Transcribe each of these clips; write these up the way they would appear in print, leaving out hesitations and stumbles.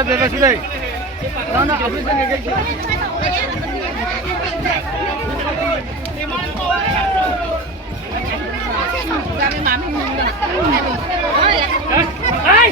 দিয়া দেবে শুনে না না আপনি জানেন কি আমি মামি এই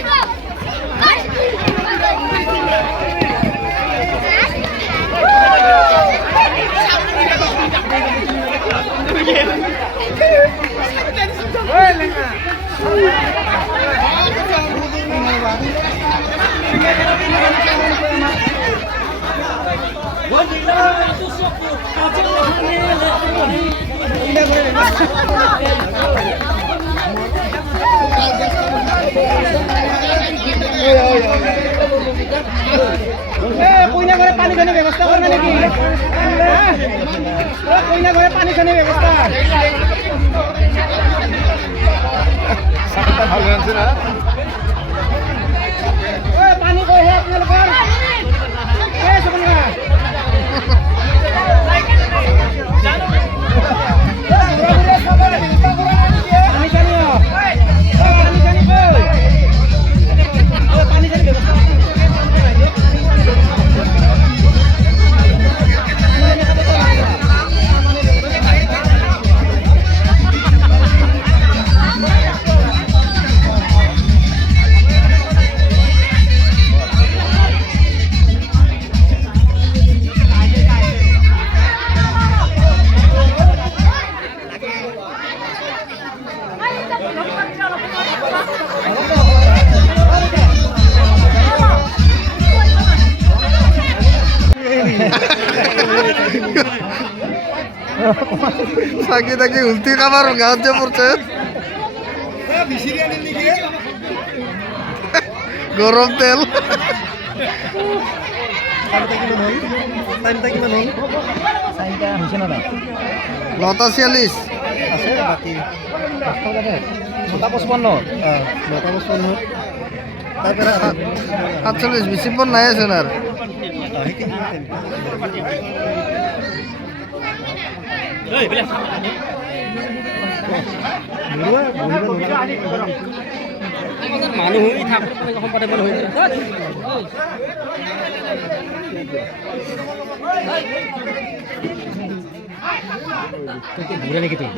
কইনা ঘরে পানি খানির ব্যবস্থা করে নাকি কইনা ঘরে পানি খানির ব্যবস্থা সাতটা ভালো আছে না পানি কই হে আপনাদের এই শুনুন থাকি থাকি উল্টি খাবার গাঁত যে পড়ছে গরম তেল নটা 46 আছে বাকি 55 তারপরে 47 বেশি পর নাই আছে না মানুহ কম্ফৰ্টেবল হৈ ঘূৰে নেকি তুমি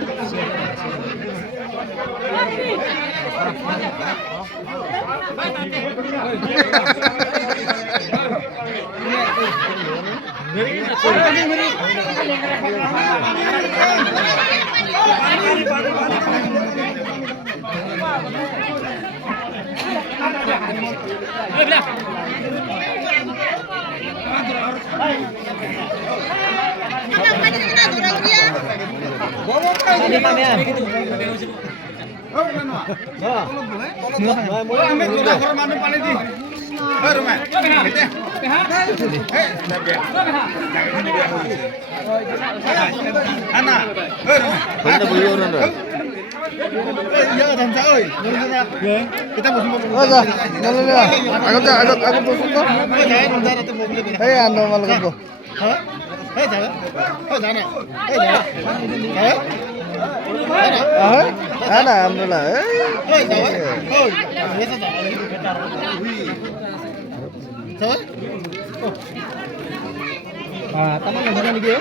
taman nggak lagi ya?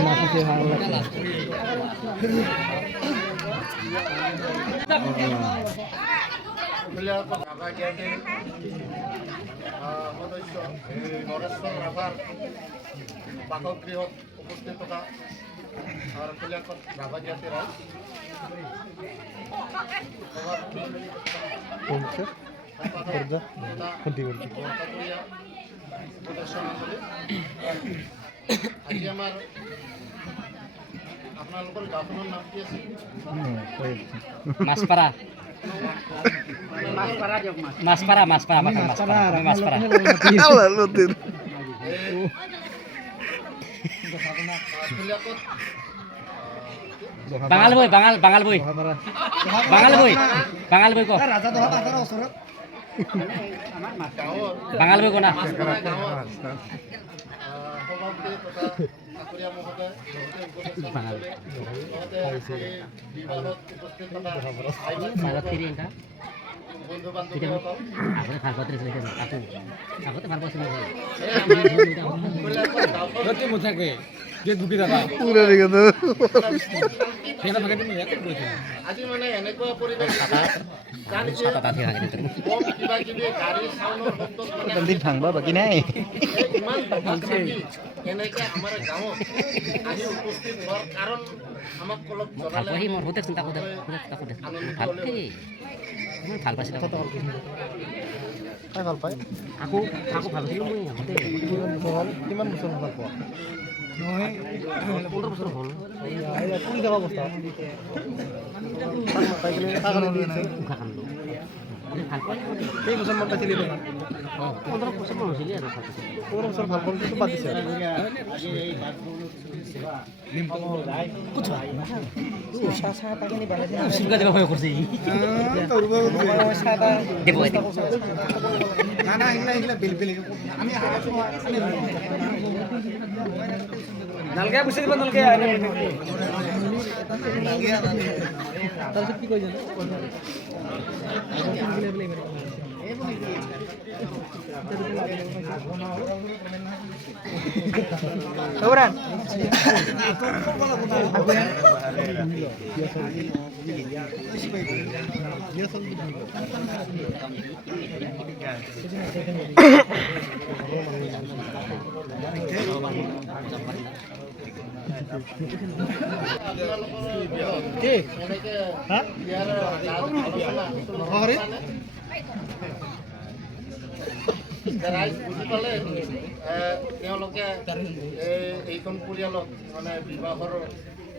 Masih sih hal আজি আমাৰ আপোনালোকৰ গাঁওখনৰ নাম কি আছে? মাছপাৰা বাঙাল বই ক বাঙাল বই কোনা বন্ধু বান্ধৱীসকল আগতে ভাল পাতে আগতে ভাল পাইছিল সত্যি মুথাকে যে ঢুকি থাকা সেটা ভাগে তুমি আজি মানে এনেকুৱা পৰিৱেশ যাৰ যে কম কিবা কিবি গাড়ী চাউণ্ডৰ শব্দত মানে ভাঙবা বাকী নাই ইমান এনেকৈ আমাৰ গাঁৱত আহি উপস্থিত হোৱাৰ কাৰণ আমাক অলপ জনালে সি মোৰ হতে চিন্তা কৰে ভালকে ভাল পাইছিল খাই ভাল পায় আকৌ ভাল পাইছিলোঁ মই আগতে কিমান বছৰ ভাল পোৱা 15 বছৰ হ'ল কোন জেগা অৱস্থা উশাহ খালোঁ ভাল পাই কেই বছৰ মান পাইছিলি 15 বছৰ মান হৈছিলে আৰু ভাল পাইছিলোঁ 15 বছৰ ভাল পোৱা বাদ দিছে চিন্তা দিব ভয় কৰিছে দেব নালকে বুঝে দিব নালকে তাৰপিছত কি কৈ জানো কি এনেকৈ ইয়াৰ ৰাইজ বুজি পালে তেওঁলোকে এইখন পৰিয়ালক মানে বিবাহৰ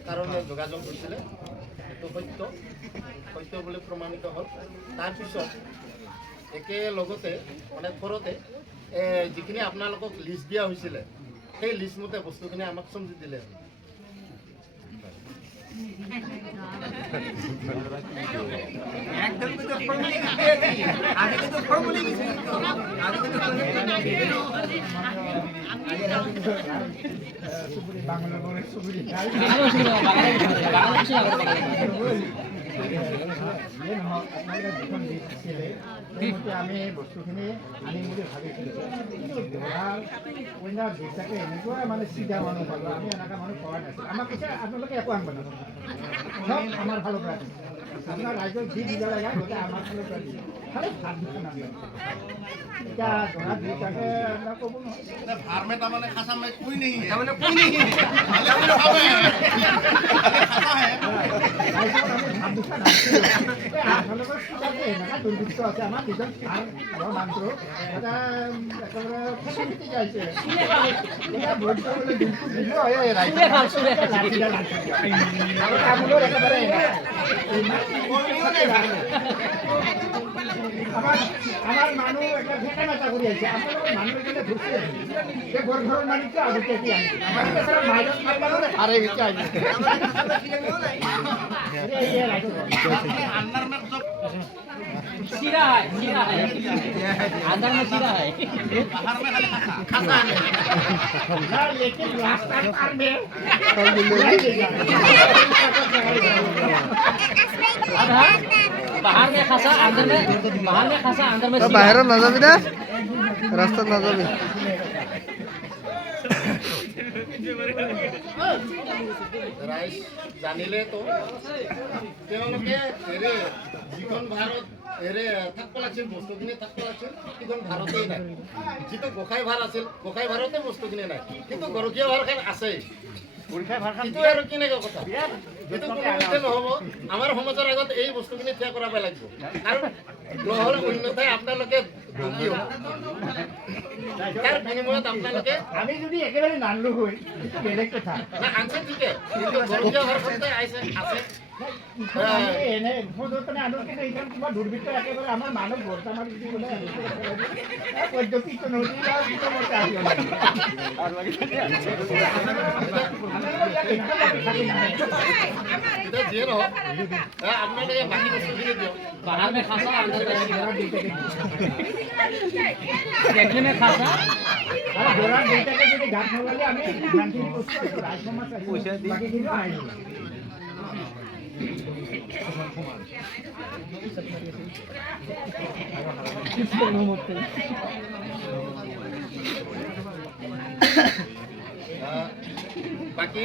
কাৰণে যোগাযোগ কৰিছিলে এইটো সত্য বুলি প্ৰমাণিত হ'ল তাৰপিছত একেলগতে মানে ঘৰতে যিখিনি আপোনালোকক লিষ্ট দিয়া হৈছিলে সেই লিষ্ট মতে বস্তুখিনি আমাক চমজি দিলে আমি বস্তুখিনি আনিম বুলি ভাবিছিলোঁ কইনাৰ দেউতাকে এনেকুৱা মানে চিধা মানুহ পালোঁ আমি এনেকুৱা মানুহ পোৱা নাছিলোঁ আমাক কৈছে আপোনালোকে একো আনিব নালাগে চব আমাৰ ফালৰ পৰা দিম আপোনাৰ ৰাইজক যি দিব লাগে গোটেই আমাৰ ফালৰ পৰা দিম খালি ভাত দুখন আনিব এতিয়া জনা দেউতাকে ক'ব নহয় ভাৰ মে তাৰমানে খাচা মে কোই নেই দুৰ্বৃত্ত আছে আমাৰ নিজৰ ঘৰৰ মানুহটো এটা একেবাৰে ফেচিলিটি যাইছে আমাৰ মানুহ এটা ভেটা মেটা কৰি আহিছে আপোনালোকৰ মানুহ এজনে ধৰিছে যে ঘৰৰ মালিকটো আগতে কি আহিছে আৰে ভিতরে আহিছে शीरा है अंदर में शीरा है बाहर में खाली खासा है लेकिन रास्ता पार में बाहर में खासा अंदर में बाहर ना যাবি না রাস্তা না যাবি ৰাইজ জানিলে তো তেওঁলোকে যিখন ভাৰত থাকিব লাগিছিল বস্তুখিনি থাকিব লাগিছিল সেইখন ভাৰতেই নাই যিটো গোসাঁই ভাৰ আছিল গোসাঁই ভাৰতে বস্তুখিনি নাই কিন্তু গৰখীয়া ভাৰখন আছেই এইটো আৰু কেনেকুৱা কথা এইটো কোনোমতে নহ'ব আমাৰ সমাজৰ আগত এই বস্তুখিনি থিয় কৰাব লাগিব আৰু নহ'লে অন্যথাই আপোনালোকে দুখী হ'ব তাৰ বিনিময়ত আপোনালোকে আমি যদি একেবাৰে নানলো হৈ বেলেগ কথা না আনছে ঠিকে কিন্তু গৰখীয়া ভাৰখনতে আছে এনে সদনে আনো কিন্তু এইখন কিবা দুৰ্বৃত্ত একেবাৰে আমাৰ মানুহ ভৰ্তা মাৰি দি বোলে পদ্ধতিটো নদী মতে আহি যিয়ে নহওক আপোনালোকে বাকী বস্তুখিনি দিয়ক बाहर में खासा अंदर में शीरा देखने में खासा আর ঘোড়ার দুইটাকে যদি ঘাট নলালে আমি গানখিনি করতে রাজসমাজ বাকি কিন্তু আইনি বাকী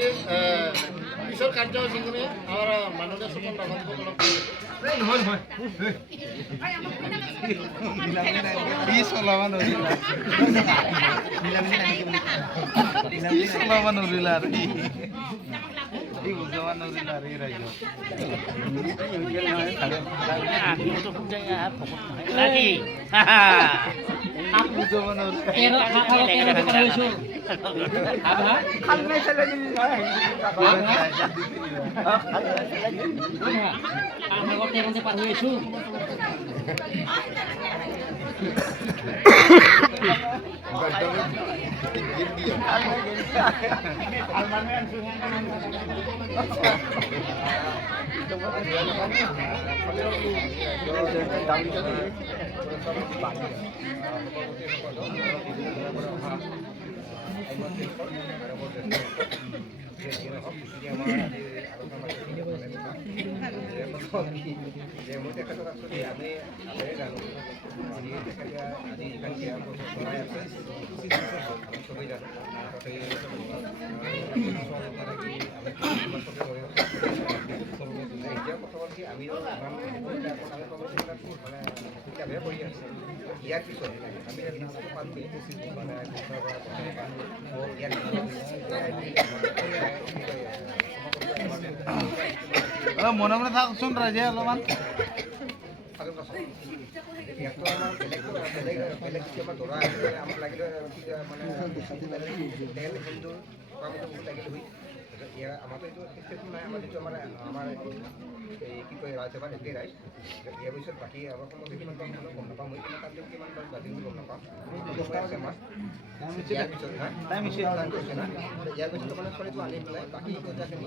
পিছৰ কাৰ্যসূচীখিনি আমাৰ মাননীয় সুপন ৰাভাদেৱক লগ কৰি ইয়াৰ পিছত আমি মনে মনে থাকচোন ৰাইজে অলপমান বেলেগ কেতিয়াবা দৰা আমাক লাগিলে মানে তেল সেন্দুৰ লাগিলে হৈ আমাৰতো এইটো চিষ্টেম নাই আমাৰ যিটো আমাৰ এই কি কয় ৰাজসভাত একেই ৰাইজ ইয়াৰ পিছত বাকী আমাৰ সমষ্টি কিমান পাম গম নাপাম মই কিন্তু তাতে কিমান পাম বাকী গম নাপাম আছে আমাৰ ইয়াৰ পিছত ইয়াৰ পিছত মানে চলিটো আনি পেলাই বাকী কথাখিনি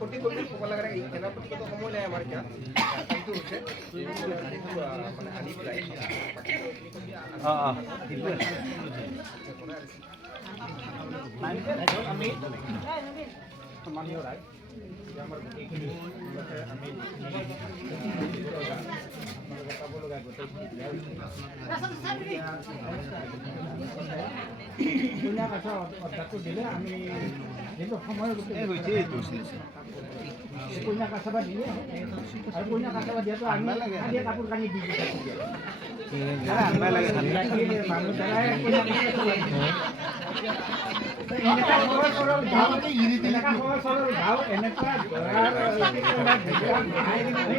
প্ৰতি কৰি ক'ব লাগে এনাৰ প্ৰতিটো সময় নাই আমাৰ এতিয়া কামটো হৈছে মানে আনি পেলাই আমি মাননীয় ৰায় আমাৰ গোটেইখিনি আমি চাব লগা অৰ্ডাৰটো দিলে আমি যিটো সময় কইনা কাছাবা দিলে আৰু কইনা কাছাবা দিয়াটো আমি আদিয়ে কাপোৰ কানি দি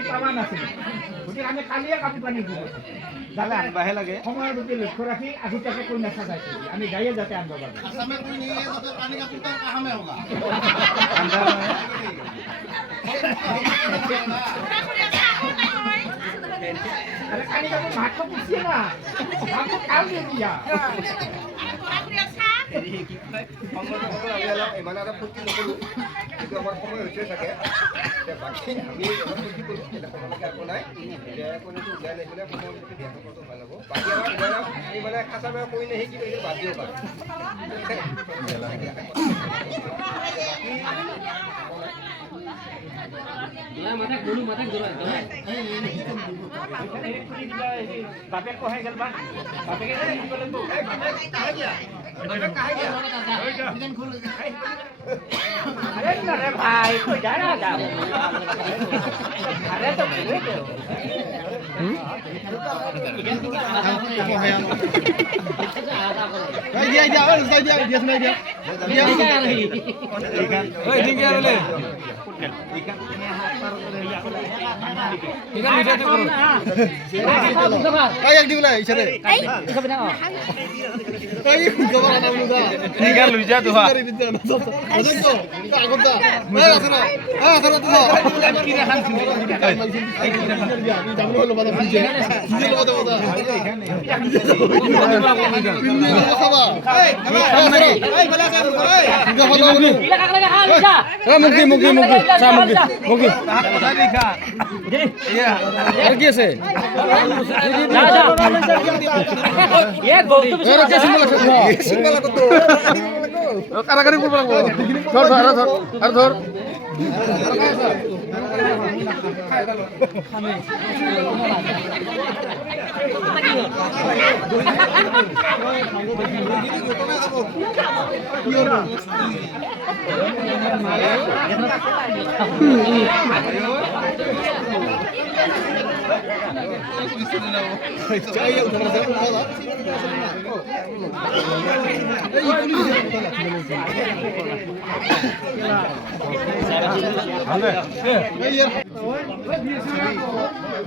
পাবা নাছিল গতিকে আমি কালিয়ে কাপোৰ কানি দিব যাতে আনবাহে লাগে সময়ৰ প্ৰতি লক্ষ্য ৰাখি আগতীয়াকৈ কইনা সাজাইছিল আমি গায়ে যাতে আনব পাৰোঁ अरे खाने का तो भात को पूछिए ना भात को काल दे दिया ইমান এটা ফূৰ্তি নকৰোঁ কিন্তু আমাৰ সময় হৈছে চাগে বাকী আমি ফূৰ্তি কৰোঁ সময়লৈকে একো নাই কোনোটো উলিয়াই নাহিলে সময় বিয়া কৰাটো ভাল হ'ব বাকী আমাৰ আমি মানে খাচা বেয়া কৰি নাহি কি কৰিলে বাদ দিব পাৰোঁ বাপেক কহে গেল বা বাপেকে अरे अरे भाई कोई जा रहा था अरे तो dia sudah dia কি আছে কারাগারি করবো ধর ধর ধর আর ধর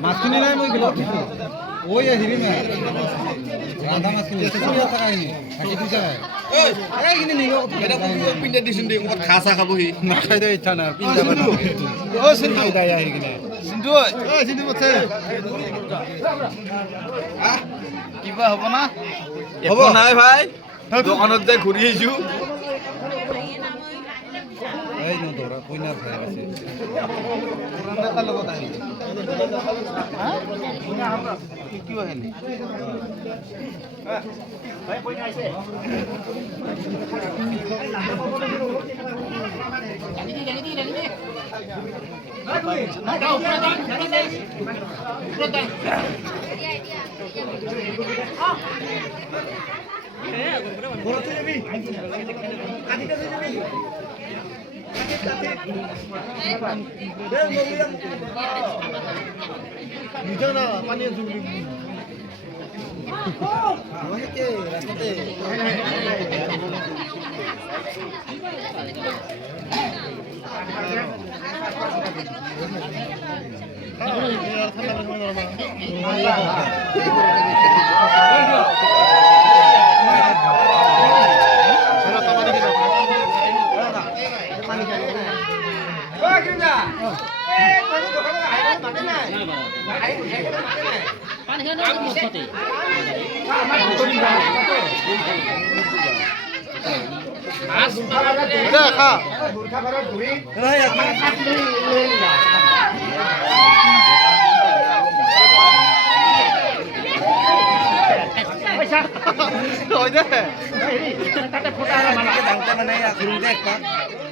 মাছখিনি নাই মই গেলত ওই আহিবি না রাধা মাছখিনি থাকা আহিনি থাকি দিছা এই কিনি নিলো এটা পিন্ডা দিছিন দে কত খাসা খাবহি না খাই দে ইচ্ছা না পিন্ডা বাটো ও সিন্ধু দাই আহি কিনে সিন্ধু ও সিন্ধু বছে কিবা হ'ব না হ'ব নাই ভাই দোকানত যাই ঘূৰি আহিছো এই ন ধৰা কইনা ভাই আছে পুরানা তা লগত আহি কি আহিনি ভাই কইনা আইছে পানি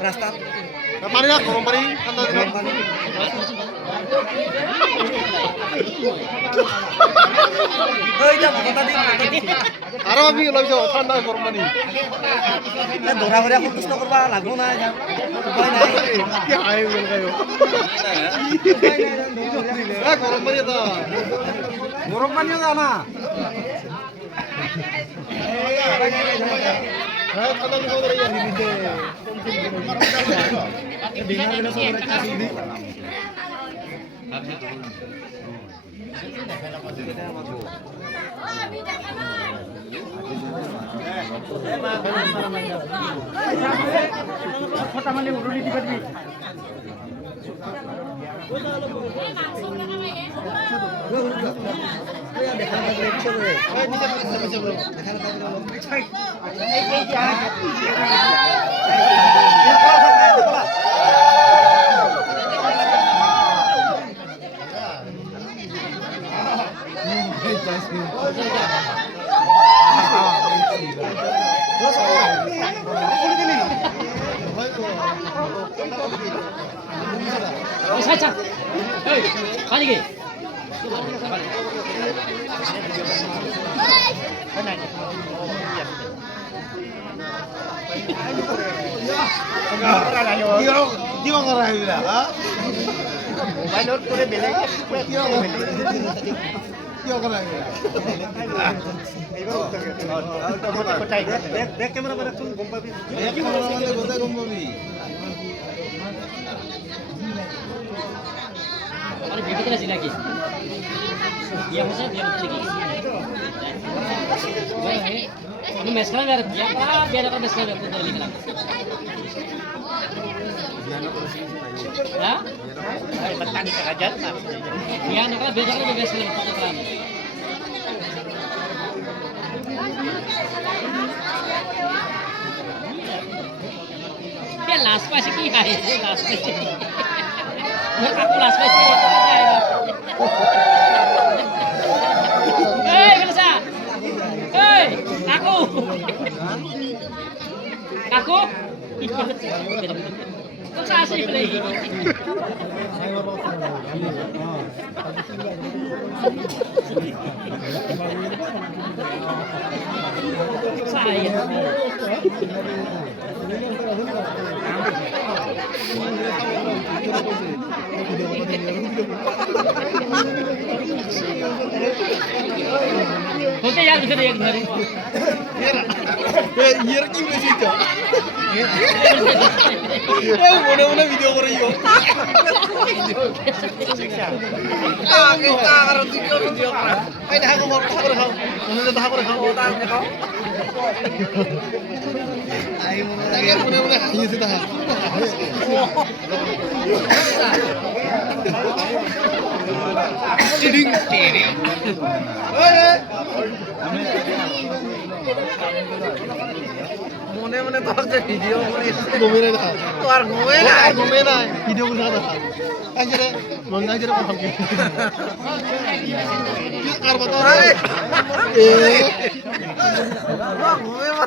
রাস্তা পানি না গরম পানি ঠান্ডা দিন পানি আর আমি লইছো ঠান্ডা গরম পানি ধরা ধরে কষ্ট করবা লাগবো না উপায় নাই কি হাই গেল গায়ো গরম পানি দাও গরম পানিও দাও না ঠান্ডা দিব রে দিতে mezclan biar apa mezclan Ha? Ay, batang ka ka dyan. Yan, ka, beda ka beda sila sa kan. Dia last pa si Kiai, last pa si. Aku last pa si. Hei, Melisa. Hei, aku. Aku. Kok sasih lagi? Saya. Hote यार दूसरे एक धरे ইয়ার কি বেশি তো এই মনে মনে ভিডিও করে ইও আগে কার ভিডিও করা এই দেখা কো মত করে খাও মনে দেখা করে খাও ওটা আপনি খাও আই মনে মনে হাসিছে দেখা টিডিং টিডিং মনে মনে তোর যে ভিডিও করে ঘুমে না দেখা তো আর ঘুমে না ভিডিও করে দেখা আজরে মন আজরে কথা কি আর বতো এ ঘুমে মা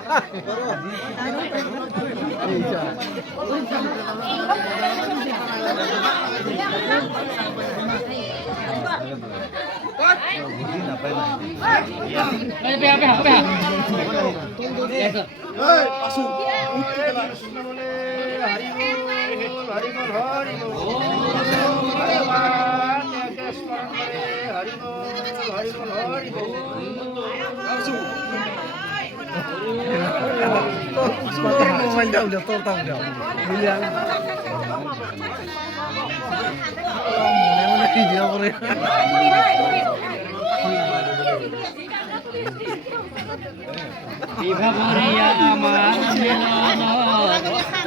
মোবাইল দাও দাও তোর দাও দাও মিলিয়া মনে মনে ভিডিও করে বিভাবরিয়া আমার মিলন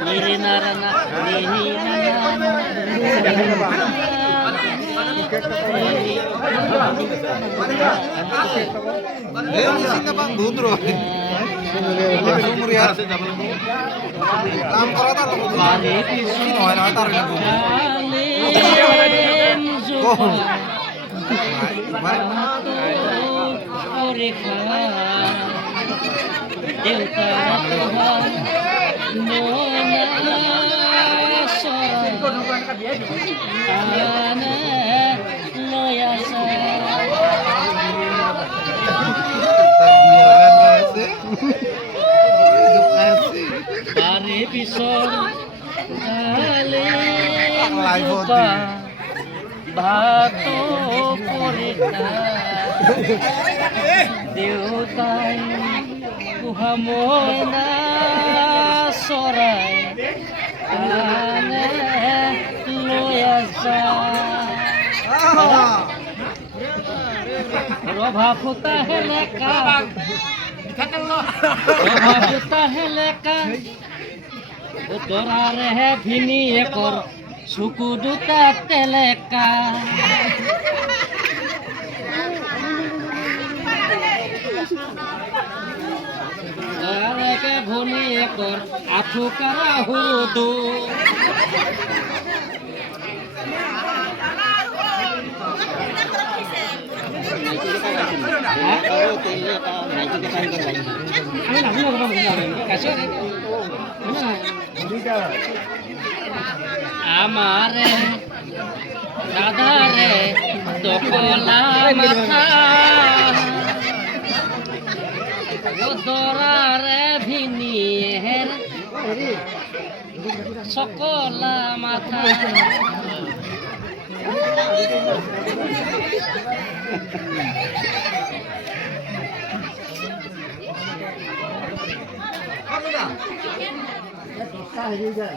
নিরিনারনা নিহিনানা এ মুসিনা বাং ধুদ্রো সুমরিয়া কাম করা তার বারে কি হয় না তার কোন ভাই রেখা দেউতা তোহার মনা সরানা লয়াসা বারে পিছন কালে ভাত পৰীক্ষা দেউতাই পোহা মনা চৰাই আনে লৈ আছা ৰভা ফুটা হেলেকা ৰভা ফুটা হেলেকা উতৰাৰেহে ভিনীয়েকৰ চকু দুটা তেলেকা দৰাৰেকে ভনীয়েকৰ আঁঠু কাৰা হুদু আমাৰে দাদাৰে দকলা মাথা দৰাৰে ভিনিয়েৰ সকলা মাথা Está ahí ya.